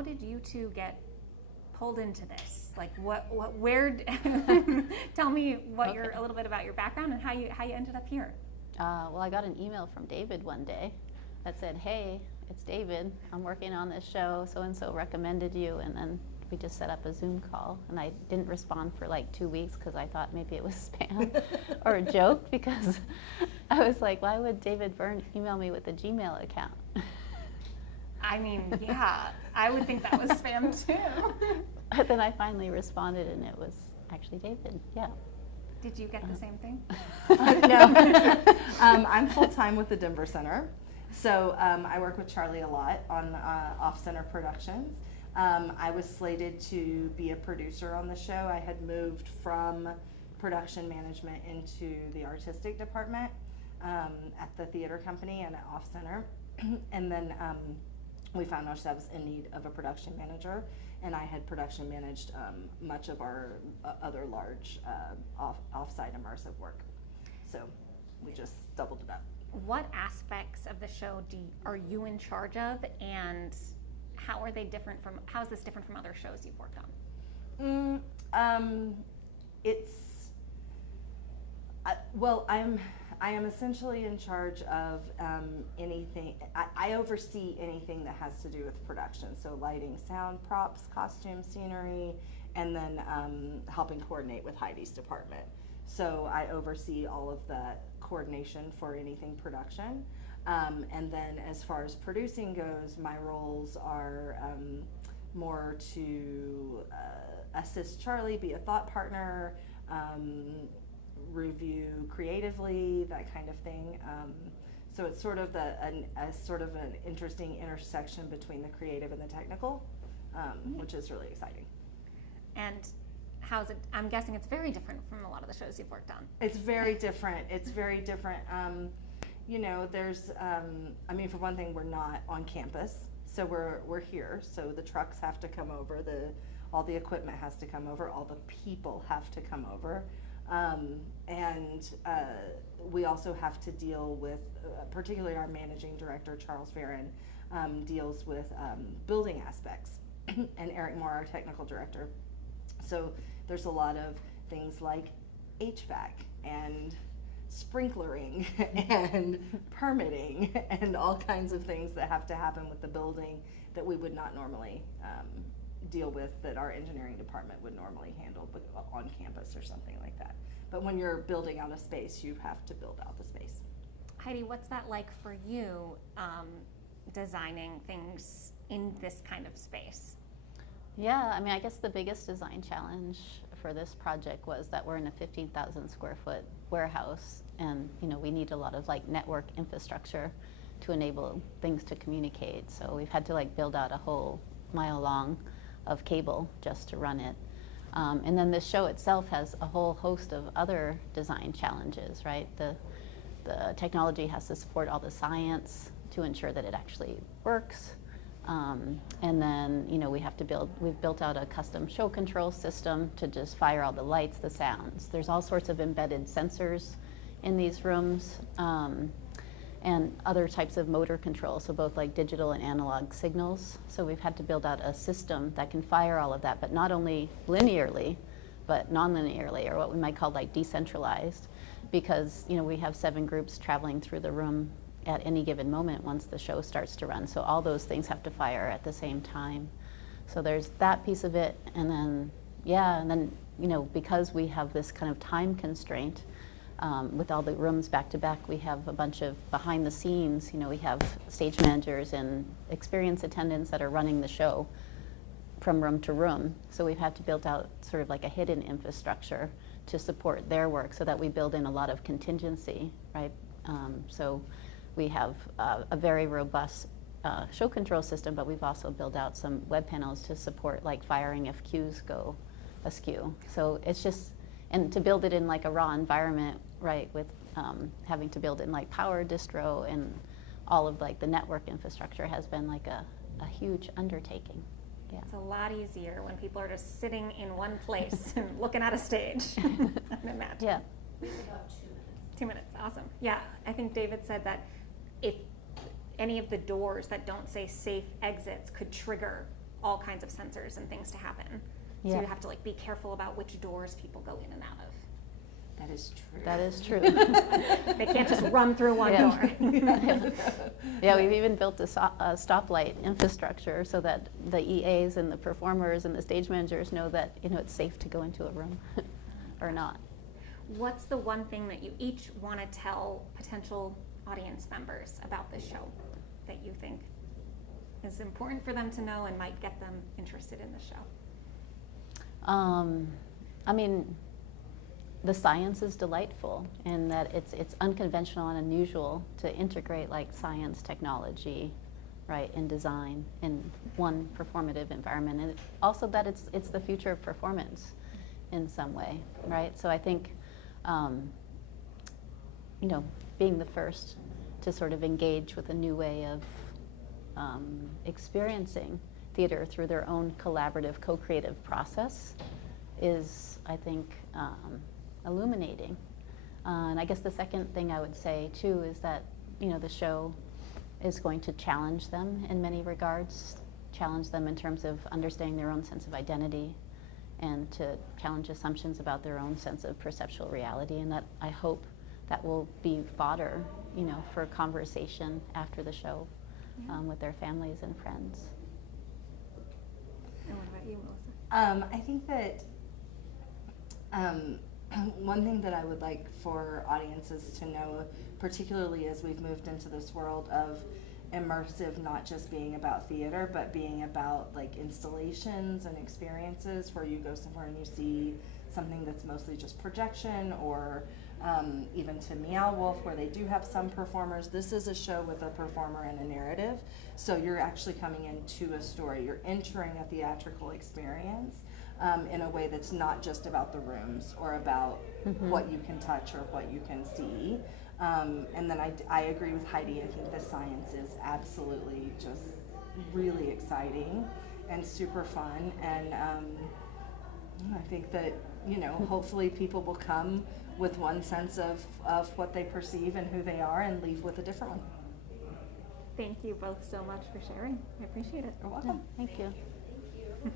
how did you two get pulled into this? Like where, tell me what a little bit about your background and how you ended up here. Well, I got an email from David one day that said, hey, it's David, I'm working on this show, so-and-so recommended you, and then we just set up a Zoom call, and I didn't respond for like 2 weeks because I thought maybe it was spam or a joke, because I was like, why would David Byrne email me with a Gmail account? I mean, yeah, I would think that was spam too. But then I finally responded, and it was actually David, yeah. Did you get the same thing? No. I'm full-time with the Denver Center. So I work with Charlie a lot on off-center productions. I was slated to be a producer on the show. I had moved from production management into the artistic department at the theater company and at off-center. And then we found ourselves in need of a production manager, and I had production managed much of our other large off-site immersive work. So we just doubled it up. What aspects of the show are you in charge of, and how is this different from other shows you've worked on? I am essentially in charge of anything. I oversee anything that has to do with production, so lighting, sound, props, costume, scenery, and then helping coordinate with Heidi's department. So I oversee all of the coordination for anything production. And then as far as producing goes, my roles are more to assist Charlie, be a thought partner, review creatively, that kind of thing. So it's sort of an interesting intersection between the creative and the technical, which is really exciting. And how's it? I'm guessing it's very different from a lot of the shows you've worked on. It's very different. It's very different. There's, for one thing, we're not on campus, so we're here. So the trucks have to come over, all the equipment has to come over, all the people have to come over. We also have to deal with, particularly our managing director, Charles Varon, deals with building aspects, and Eric Moore, our technical director. So there's a lot of things like HVAC and sprinklering and permitting and all kinds of things that have to happen with the building that we would not normally deal with, that our engineering department would normally handle on campus or something like that. But when you're building out a space, you have to build out the space. Heidi, what's that like for you, designing things in this kind of space? Yeah, I guess the biggest design challenge for this project was that we're in a 15,000 square foot warehouse, and we need a lot of network infrastructure to enable things to communicate. So we've had to build out a whole mile long of cable just to run it. And then the show itself has a whole host of other design challenges, right? The technology has to support all the science to ensure that it actually works. And then, we've built out a custom show control system to just fire all the lights, the sounds. There's all sorts of embedded sensors in these rooms, and other types of motor control, so both digital and analog signals. So we've had to build out a system that can fire all of that, but not only linearly, but non-linearly, or what we might call decentralized, because we have 7 groups traveling through the room at any given moment once the show starts to run. So all those things have to fire at the same time. So there's that piece of it, and then because we have this kind of time constraint, with all the rooms back to back, we have a bunch of behind the scenes, we have stage managers and experience attendants that are running the show from room to room. So we've had to build out sort of a hidden infrastructure to support their work, so that we build in a lot of contingency, right? So we have a very robust show control system, but we've also built out some web panels to support firing if cues go askew. So it's just, and to build it in a raw environment, right, with having to build in power distro and all of the network infrastructure has been a huge undertaking. Yeah. It's a lot easier when people are just sitting in one place and looking at a stage. I can imagine. Yeah. We have about 2 minutes. 2 minutes, awesome. Yeah, I think David said that if any of the doors that don't say safe exits could trigger all kinds of sensors and things to happen. So Yeah. you have to like be careful about which doors people go in and out of. That is true. That is true. They can't just run through one Yeah. door. Yeah, we've even built a stoplight infrastructure so that the EAs and the performers and the stage managers know that, you know, it's safe to go into a room or not. What's the one thing that you each want to tell potential audience members about this show that you think is important for them to know and might get them interested in the show? I mean, the science is delightful in that it's unconventional and unusual to integrate like science, technology, right, in design in one performative environment, and also that it's the future of performance in some way, right? So I think, you know, being the first to sort of engage with a new way of experiencing theater through their own collaborative, co-creative process is, I think, illuminating. And I guess the second thing I would say too is that, you know, the show is going to challenge them in many regards, challenge them in terms of understanding their own sense of identity, and to challenge assumptions about their own sense of perceptual reality, and that I hope that will be fodder, you know, for conversation after the show with their families and friends. And what about you, Melissa? I think that one thing that I would like for audiences to know, particularly as we've moved into this world of immersive, not just being about theater, but being about like installations and experiences where you go somewhere and you see something that's mostly just projection, or even to Meow Wolf where they do have some performers. This is a show with a performer and a narrative, so you're actually coming into a story. You're entering a theatrical experience in a way that's not just about the rooms or about what you can touch or what you can see. And then I agree with Heidi. I think the science is absolutely just really exciting and super fun. And I think that, you know, hopefully people will come with one sense of what they perceive and who they are and leave with a different one. Thank you both so much for sharing. I appreciate it. You're welcome. Thank you. Thank you.